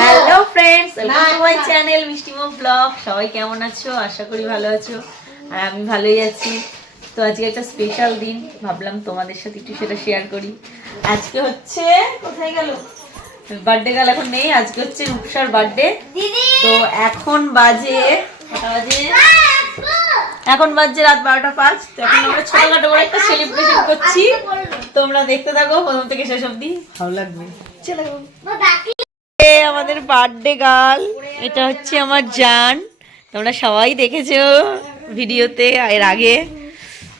Hello friends, welcome to my channel Mishtimo blog. সবাই কেমন আছো? আশা করি ভালো আছো, আর আমি ভালোই আছি। তো আজকে একটা স্পেশাল দিন, ভাবলাম তোমাদের সাথে একটু সেটা শেয়ার করি। আজকে হচ্ছে, কোথায় গেল বার্থডে গার্ল? এখন নেই। আজকে হচ্ছে রূপসার বার্থডে। তো এখন বাজে রাত 12:05। তো এখন আমরা ছোটখাটো করে একটা সেলিব্রেশন করছি। তোমরা দেখতে থাকো প্রথম থেকে শেষ অবধি, ভালো লাগবে। চলো। আমাদের বার্থডে গার্ল, এটা হচ্ছে আমার জান। তোমরা সবাই দেখেছো ভিডিওতে এর আগে।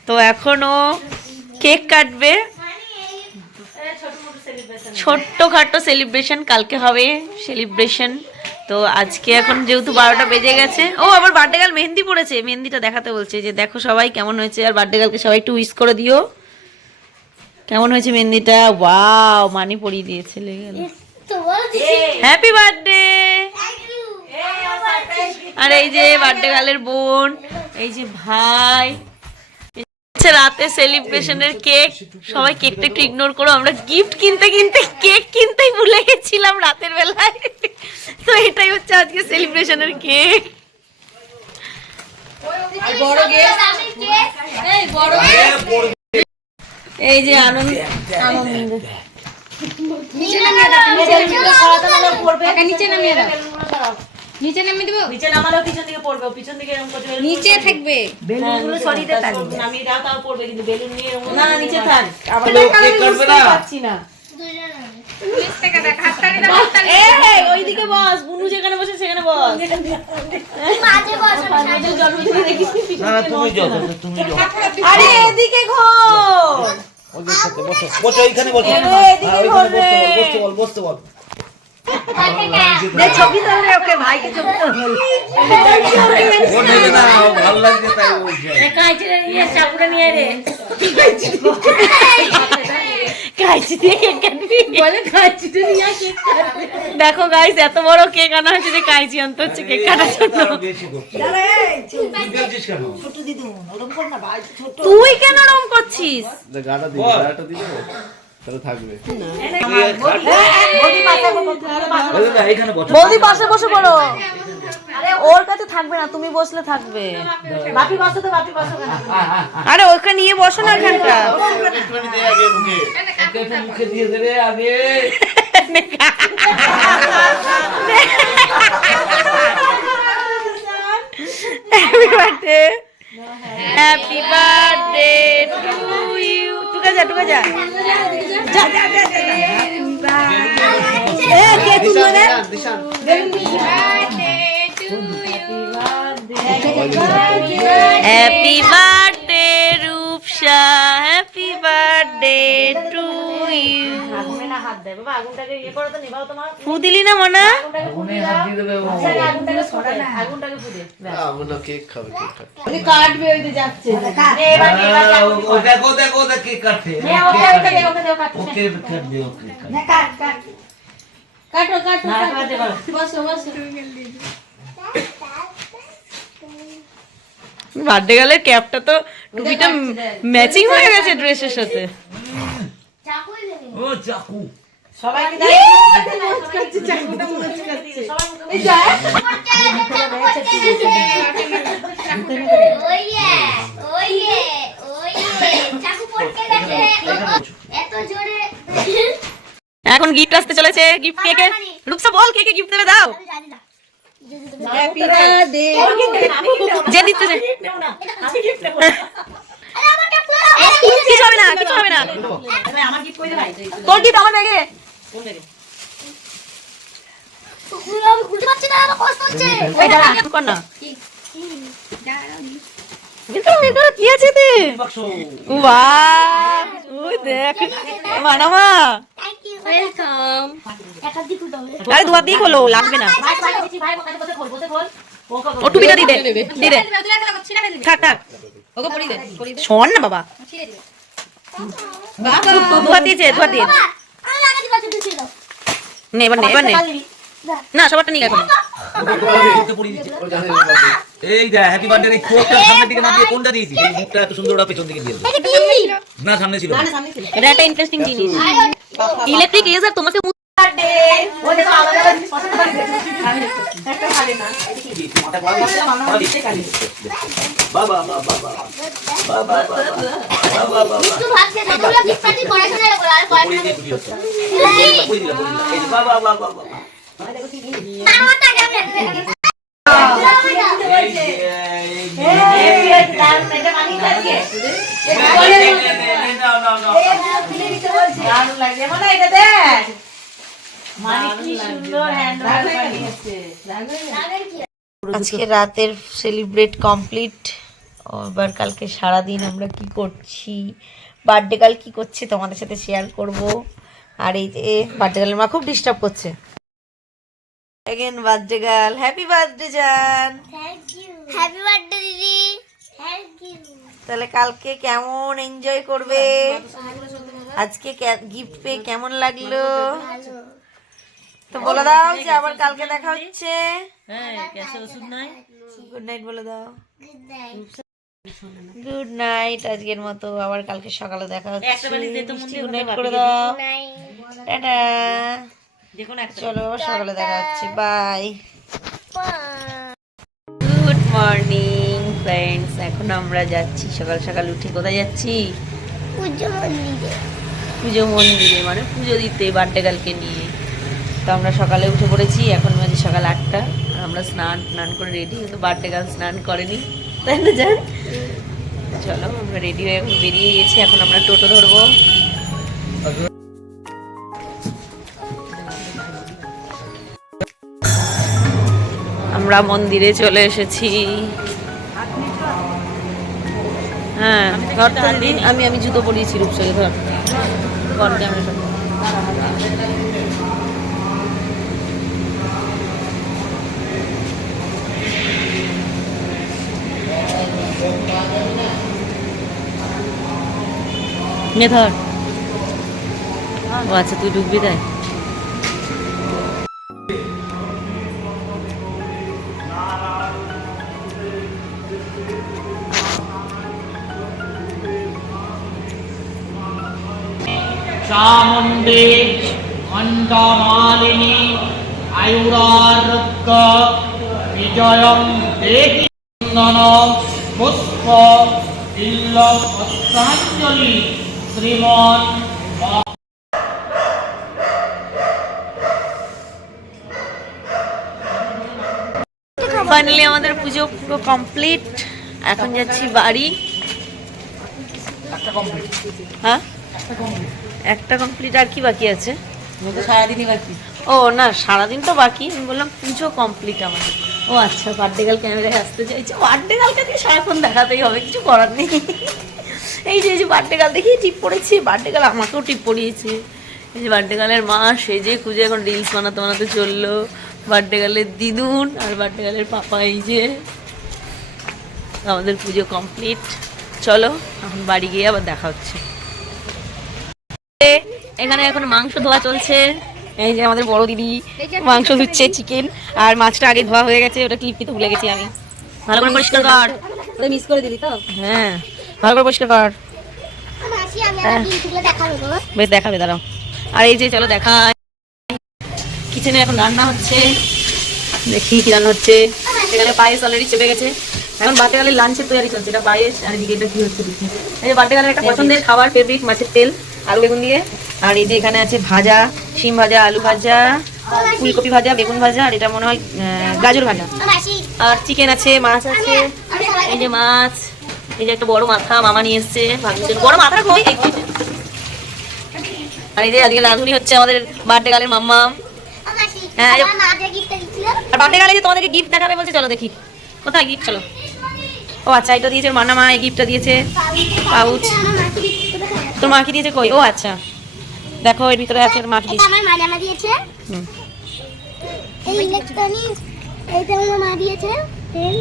তো এখনো কেক কাটবে, ছোট্টখাটো সেলিব্রেশন। কালকে হবে সেলিব্রেশন। তো আজকে এখন যেহেতু 12টা বেজে গেছে। ও, আবার বার্থডে গার্ল মেহেন্দি পড়েছে, মেহেন্দিটা দেখাতে বলছে যে দেখো সবাই কেমন হয়েছে। আর বার্থডে গার্লকে সবাই একটু উইশ করে দিও। কেমন হয়েছে মেহেন্দিটা? ওয়াও, মানি পরিয়ে দিয়েছে, লেগে গেল। Happy birthday. আর এই যে বার্থডে গার্লের বোন, এই যে ভাই। রাতে সেলিব্রেশনের কেক। সবাই কেকটা একটু ইগনোর করো, আমরা গিফট কিনতে কেক কিনতেই ভুলে গেছিলাম রাতের বেলায়। তো এটাই হচ্ছে আজকে সেলিব্রেশনের কেক। এই যে আনন্দ নিচে নামিয়ে দেবো, নিচে নামালেও পিছন দিকে পড়বে, পিছন দিকে এরকম করতে নিচে থাকবে, বেলুনগুলো সরিতে থাকবে। নামিয়ে দাও, তাও পড়বে, কিন্তু বেলুন নিয়ে এরকম না, নিচে থাক। আবার কেক কাটবে না, পাচ্ছি না। ওইদিকে বস, বুনু যেখানে বসে সেখানে বস। আরে এদিকে ঘোর, বসো এইখানে, বসো বসতে বল। ছবি তোলে ওকে, ভাইকে ছবি তোলে। ভালো লাগছে তাই বলছে। চাকুটা নিয়ে রে, কাঁচি দিয়ে কেক কাটবি বলে, কাঁচিটা নিয়ে কেক কাটবে। দেখো গাইস, এত বড় কেক আনা হয়েছে যে কাঁচি আনতে হচ্ছে কেক কাটার জন্য। তুই কেন রকম করছিস? বৌদি পাশে বসে পড়ো, ওর কাছে থাকবে না, তুমি বসলে থাকবে। আরে ওকে নিয়ে বসো না এখানটা। Happy birthday to you. টুকা যা, টুকা যা। Happy birthday Rupsa, happy birthday to you. ফু দিলি না মনা? কেক খাবে, কাটবে, ওই যে যাচ্ছে। বার্থডে গার্লের ক্যাপটা তো, টুপিটা ম্যাচিং হয়ে গেছে ড্রেসের সাথে। এখন গিফট আসতে চলেছে। গিফট কেকে রূপসা বল, কে কে গিফট দেবে দাও। Happy birthday. যে দিতে যে কিছু হবে না, কিছু হবে না। আমার গিফট কই দে ভাই, তোর গিফট আমার ব্যাগে। কোন ব্যাগে? আমি খুলতে পারছি না, আমার কষ্ট হচ্ছে। ওই দাঁড়া, কর না। কি আছে তে? বাহ, ওই দেখ মানামা। ওয়েলকাম। আরে দুয়া দিয়ে খোলো, লাগবে না। ও টুপিটা দি দে, দি দে। থাক থাক, ওকে পরি দে। শোন না বাবা, দুয়া দিয়েছে, দুয়া দিয়ে নে। এবার নে, এবার নে। না, সবারটা নিয়ে এখন এই যা হ্যাপি বার্থডে এই কোটটা সামনের দিকে না দিয়ে কোনটা দিয়েছি এই মুখটা এত সুন্দর ওটা পেছন দিকে দিয়ে না সামনে ছিল এটা একটা ইন্টারেস্টিং জিনিস ইলেকট্রিক লেজার তোমাকে বার্থডে ওই দেখো আলাদা জিনিস পছন্দ করে একটা খালি না বাবা বাবা বাবা বাবা একটু ভাবছে যতগুলো গিফট পাচ্ছি পড়াশোনা করে আর পড়াশোনা কই দিলাম এই বাবা বাবা বাবা নামটা কেমন আজকে রাতের সেলিব্রেট কমপ্লিট। এবার কালকে সারাদিন আমরা কি করছি, বার্থডে গার্ল কি করছে তোমাদের সাথে শেয়ার করব। আর এই যে বার্থডে গার্লের মা খুব ডিস্টার্ব করছে। Again birthday girl, happy birthday জান। থ্যাংক ইউ হ্যাপি বার্থডে দিদি থ্যাংক ইউ। তাহলে কালকে কেমন এনজয় করবে, আজকে গিফট পেয়ে কেমন লাগলো তো বলে দাও যে আবার কালকে দেখা হচ্ছে। গুড নাইট বলে দাও। গুড নাইট গুড নাইট, আজকের মতো আবার কালকে সকালে দেখা হচ্ছে। গুড নাইট করে দাও, টাটা। চলো আবার সকালে দেখা হচ্ছে, বাই। গুড মর্নিং ফ্রেন্ডস, এখন আমরা যাচ্ছি সকাল সকাল উঠে কোথায় যাচ্ছি? পুজো মন্দিরে, মানে পুজো দিতে বার্থডে গার্লকে নিয়ে। তো আমরা সকালে উঠে পড়েছি, এখন বাজে সকাল 8টা। আর আমরা স্নান করে রেডি, কিন্তু বার্থডে গার্ল স্নান করেনি, তাই না জান? চলো আমরা রেডি হয়ে এখন বেরিয়ে গেছি, এখন আমরা টোটো ধরবো। আমরা মন্দিরে চলে এসেছি। হ্যাঁ ধর তো দিদি, আমি জুতো পরিয়েছি রূপসাকে, ধর ধর ক্যামেরাটা। নে ধর। ও আচ্ছা তুই ঢুকবি তাই। चामुण्डे मण्डमालिनी आयुरारोग्य विजयं देहि नन्दन पुष्प बिल्लपत्राञ्जलि श्रीमन् ফাইনালি আমাদের পুজো পুরো কমপ্লিট, এখন যাচ্ছি বাড়ি। হ্যাঁ একটা কমপ্লিট, আর কি বাকি আছে? সারাদিনই বাকি। ও না, সারাদিন তো বাকি, আমি বললাম পুজো কমপ্লিট আমাদের। ও আচ্ছা, বার্থডে গার্ল ক্যামেরায় আসতে চাইছে। বার্থডে গার্লকে দিয়ে সারাক্ষণ দেখাতেই হবে, কিছু করার নেই। এই যে বার্থডে গার্ল দেখি টিপ পড়েছি, বার্থডে গার্ল আমাকেও টিপ পড়িয়েছে। এই যে বার্থডে গার্লের মা সেজে খুঁজে এখন রিলস বানাতে বানাতে চললো। বার্থডে গার্লের দিদুন আর বার্থডে গার্লের পাপা। এই যে আমাদের পুজো কমপ্লিট। চলো এখন বাড়ি গিয়ে আবার দেখা হচ্ছে। এখানে এখন মাংস ধোয়া চলছে। এই যে আমাদের বড় দিদি মাংস ধুচ্ছে, চিকেন আর মাছটা আগে ধোয়া হয়ে গেছে, ওটা ক্লিপ দিতে ভুলে গেছি আমি। ভালো করে পরিষ্কার কর, মিস করে দিলি তো। হ্যাঁ ভালো করে পরিষ্কার কর, মাসি আমি আর দিদিগুলো দেখাবো গো। বেশ দেখাবে, দাঁড়াও। আর এই যে চলো দেখা, কিচেনে এখন রান্না হচ্ছে, দেখি কি রান্না হচ্ছে। এখানে পায়েস অলরেডি চেপে গেছে, এখন বার্থডে গার্লের লাঞ্চের তৈরি চলছে। এটা পায়েস, আর এদিকে এটা কি হচ্ছে দেখি। এই যে বার্থডে গার্লের একটা পছন্দের খাবার, ফেভারিট মাছের তেল আলু বেগুন দিয়ে। আর এই যে এখানে আছে ভাজা, শিম ভাজা, আলু ভাজা, ফুলকপি ভাজা, বেগুন ভাজা, আর এটা মনে হয় গাজর ভাজা। মাসি আর চিকেন আছে, মাছ আছে। এই যে মাছ, এই যে একটা বড় মাথা মামা নিয়ে এসছে, ভাবছেন বড় মাথা কই। আর এই যে আজকে রাঁধুনি হচ্ছে আমাদের বার্থডে গার্লের মাম্মা। মাসি হ্যাঁ, আমার মা যে গিফট দিয়েছিল, আর বার্থডে গার্লে যে তোমাদেরকে গিফট দেখাবে বলছে, চলো দেখি কোথায় গিফট। চলো। ও আচ্ছা, এটা দিয়েছে মান্না মা, এই গিফটটা দিয়েছে পাউচ। আমার মাকে গিফট দেখাবো। তোর মা কি দিয়েছে কই? ও আচ্ছা, দেখো এর ভিতরে আছে, মা কি এটা দিয়েছে। আমার মা জামা দিয়েছে। হুম। এই ইলেকট্রনিক, এইটা আমার মা দিয়েছে। পেন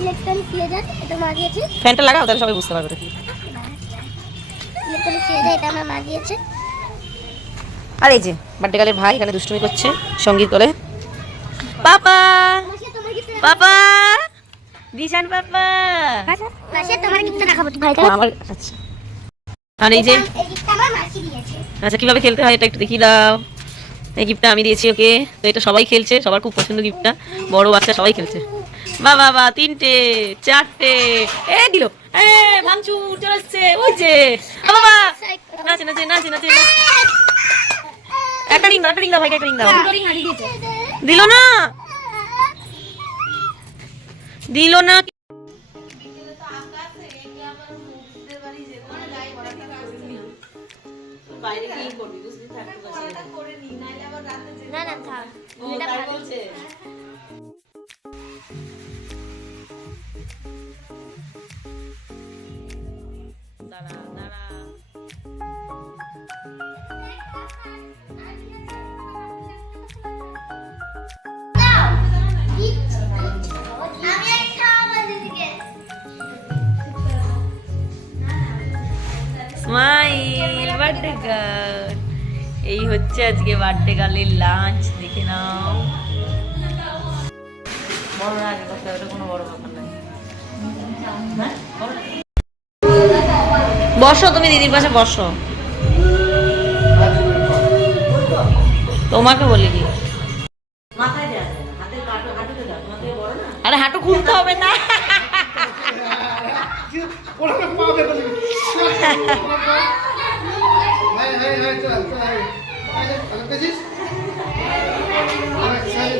ইলেকট্রনিক প্লেজার, এটা মা দিয়েছে। ফ্যানটা লাগাও, তাহলে সবাই বুঝতে পারবে এটা কি। ইলেকট্রনিক প্লেজার, এটা আমার মা দিয়েছে। আর এই যে বার্থডে গার্লের ভাই এখানে দুষ্টুমি করছে, সঙ্গীত করে। পাপা মাসি তোমার গিফট পাপা দিশান পাপা মাসে তোমার গিফটটা দেখাবো ভাই আমার আচ্ছা আর এই যে এই গিফটটা আমার মাসি দিয়েছে আচ্ছা কিভাবে খেলতে হয় এটা একটু দেখিয়ে দাও এই গিফটটা আমি দিয়েছি ওকে তো এটা সবাই খেলছে সবার খুব পছন্দ গিফটটা বড় বাচ্চা সবাই খেলছে বাবা বা 3টে 4টে এ দিল এ ভাঙচুর চলে আসছে ওই যে বাবা নাচে নাচে নাচে নাচে একটা রিং দাও ভাই একটা রিং দাও দিল না বাইরে কি করবি বুঝলি থাকতে পারছিস না না থাক এটা তাই ভালো। বলছে দাঁড়া দাঁড়া আমি একটা আমার দিদিকে স্মাইল বার্থডে গার্ল এই হচ্ছে আজকে বার্থডে গার্লের লাঞ্চ দেখে নাও বড় না আগে কথা ওটা কোনো বড় ব্যাপার না হ্যাঁ, বলো। বসো তুমি দিদির পাশে বসো তোমাকে বলি কি আরে হাঁটু খুলতে হবে না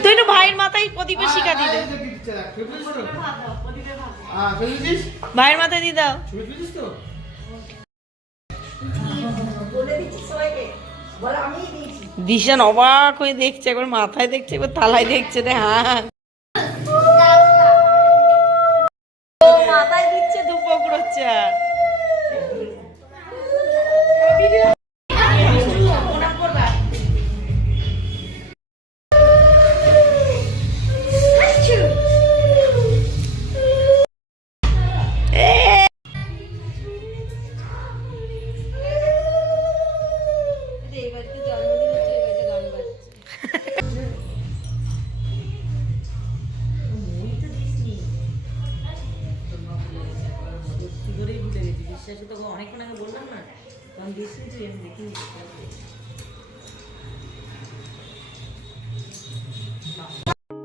তুই একটু ভাইয়ের মাথায় প্রদীপের শিখা দিলে ভাইয়ের মাথায় দিয়ে দাও দিশান অবাক হয়ে দেখছে একবার মাথায় দেখছে একবার থালায় দেখছে রে হ্যাঁ ও মাথায় দিচ্ছে ধুপো কুড়োচ্ছে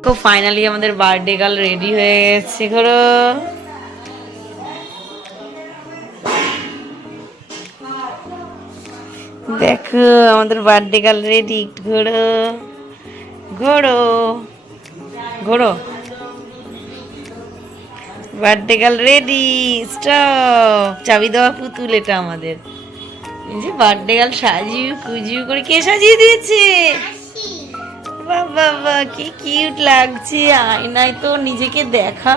তো ফাইনালি আমাদের বার্থডে গার্ল রেডি হয়ে গেছে ঘোরো দেখো আমাদের বার্থডে গার্ল রেডি ঘোরো ঘোরো ঘোরো বার্থডে গার্ল রেডি স্টপ চাবি দেওয়া পুতুল এটা আমাদের এই যে বার্থডে গার্ল সাজিয়ে কুজিয়ে করে কে সাজিয়ে দিয়েছে বাবা কি কিউট লাগছে আয়নায় তো নিজেকে দেখা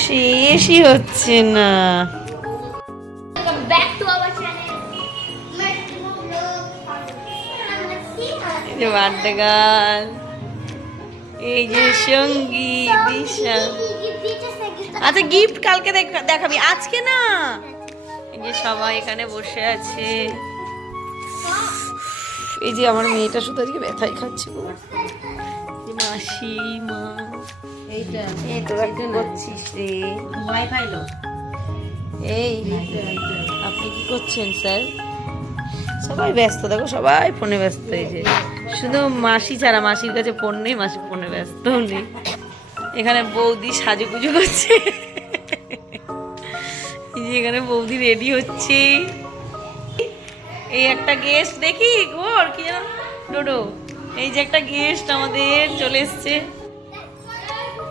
শেষই হচ্ছে না ব্যাক টু আওয়ার চ্যানেল এই যে বার্থডে গার্ল এই যে সঙ্গী দিশা আচ্ছা গিফট কালকে দেখাবি আজকে না এই যে সবাই এখানে বসে আছে এই যে আমার মেয়েটা শুধু আজকে ব্যথাই খাচ্ছে গো মাসি মা এইটা এই তোরা কি করছিস রে ওয়াইফাই লো এই আপনি কি করছেন স্যার সবাই ব্যস্ত দেখো সবাই ফোনে ব্যস্ত এই যে শুধু মাসি ছাড়া মাসির কাছে ফোন নেই মাসি ফোনে ব্যস্ত নেই এখানে বৌদি সাজুগুজু করছে এই যে এখানে বৌদি রেডি হচ্ছে এই একটা গেস্ট দেখি গোর কি যেন ডোডো এই যে একটা গেস্ট আমাদের চলে এসছে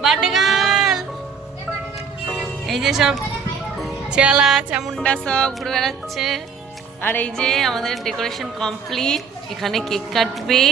বার্থডে গার্ল এই যে সব চেলা চামুন্ডা সব ঘুরে বেড়াচ্ছে আর এই যে আমাদের ডেকোরেশন কমপ্লিট এখানে কেক কাটবে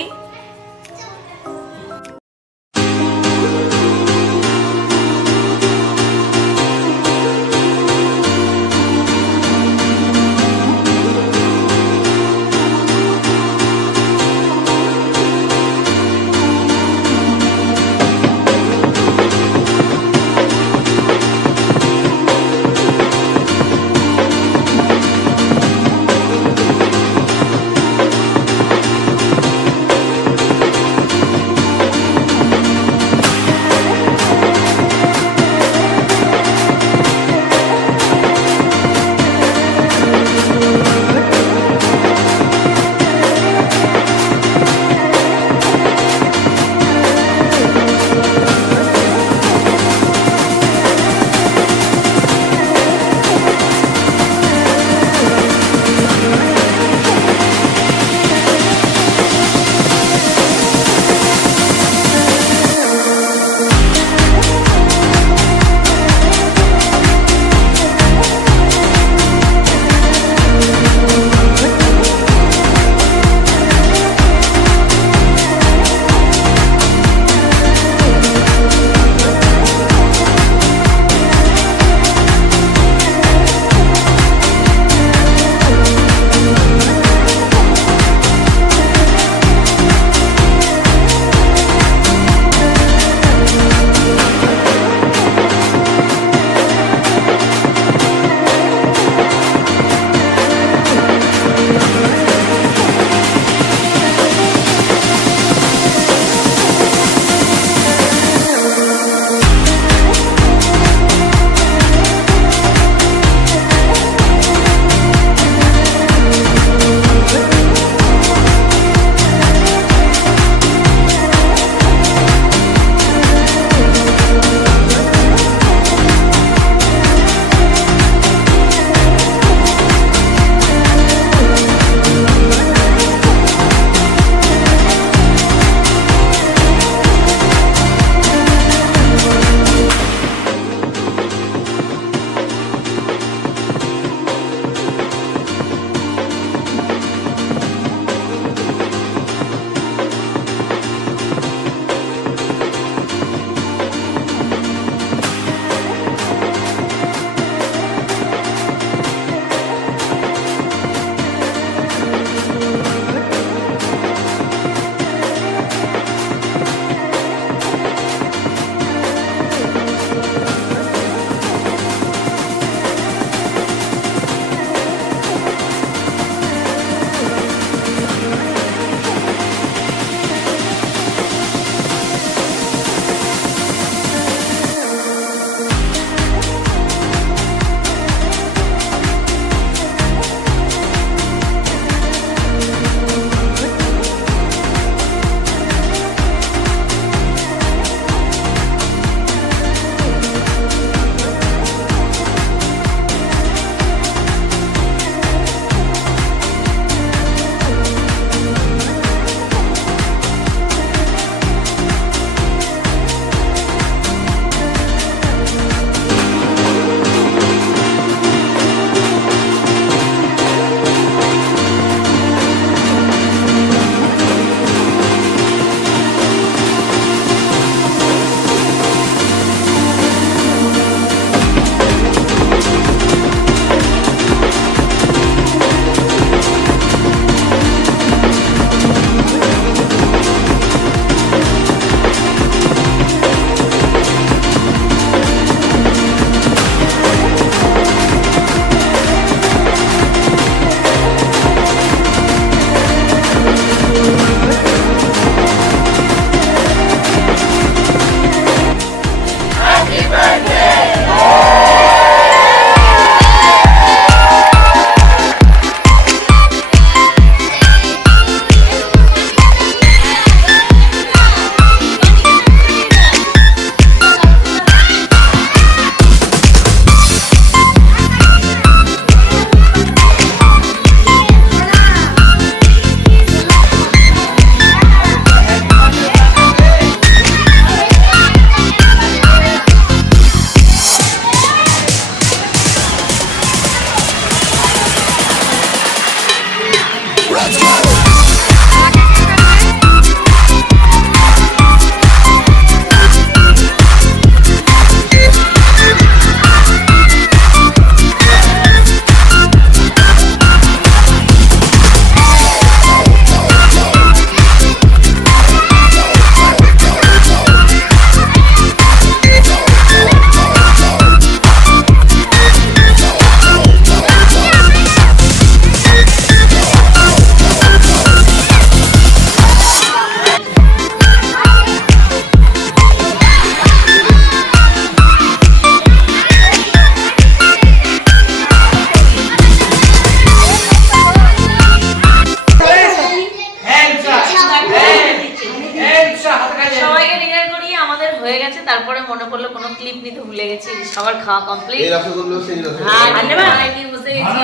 সবাইকে ডিনার করিয়ে আমাদের হয়ে গেছে, তারপরে মনে পড়লো কোনো ক্লিপ নিতে ভুলে গেছি। সবার খাওয়া কমপ্লিট। এই রসগোল্লা সেই রসগোল্লা আর আমি নিয়ে বসে গেছি।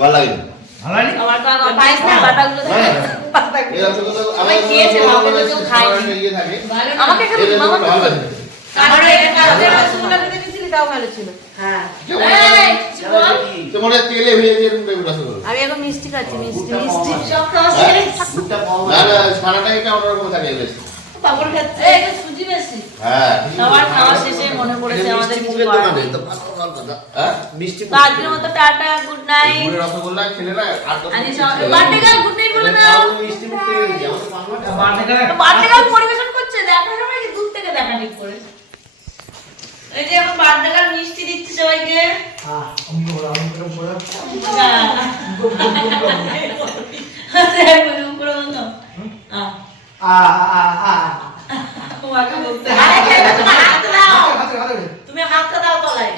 ভালো লাগে আমার খাওয়া কমপ্লিট, পাতাগুলো দেখে এই রসগোল্লা সবাই খেয়েছে, আমাকে তো কেউ খায়নি। ইয়ে থাকে আমাকে খাবে এই মামা রসগোল্লা ভালো লাগে আমার এই রসগোল্লা খেতে গেছিলি তাও ভালো ছিল। হ্যাঁ এই, কিছু বল। তোমার তেলে ভেজে এরকম টাইপের রসগোল্লা আমি এখন মিষ্টি খাচ্ছি, মিষ্টি সব খাওয়া শেষ। না না ছানাটা এটা অন্যরকম থাকে বেশ পাপড় খাচ্ছে। এই তো সুজি বেশি। হ্যাঁ সবার খাওয়া শেষে মনে পড়েছে আমাদের কিছু করার নেই। হ্যাঁ মিষ্টি তো আজকের মতো টাটা, গুড নাইট। গুড়ের রসগোল্লা খেলে না আর আজ সবাই বার্থডে গার্ল গুড নাইট বলে দাও। মিষ্টি মুখে যেমন বার্থডে গার্ল পরিবেশন করছে, দেখা সবাই দূর থেকে দেখা ঠিক করে। এই যে এখন বার্থডে গার্ল মিষ্টি দিচ্ছে সবাইকে। তুমি হাতটা দাও তলায়।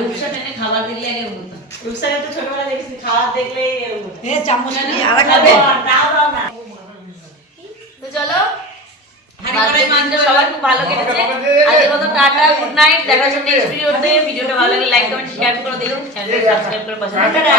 রূপসা টেনে খাবার দিলে আগে বলতো। রূপসাকে তো ছোটবেলা দেখেছি, খাবার দেখলেই চামচ নিয়ে আর খাবে। দাও দাও না। তো চলো, সবাই খুব ভালো কেটেছে। আজকের মতো টাটা, গুড নাইট। দেখা হচ্ছে নেক্সট ভিডিওতে। ভিডিওটা ভালো লাগলে লাইক কমেন্ট শেয়ার করে দিও, চ্যানেলটা সাবস্ক্রাইব করে পাশে থাকো। টাটা।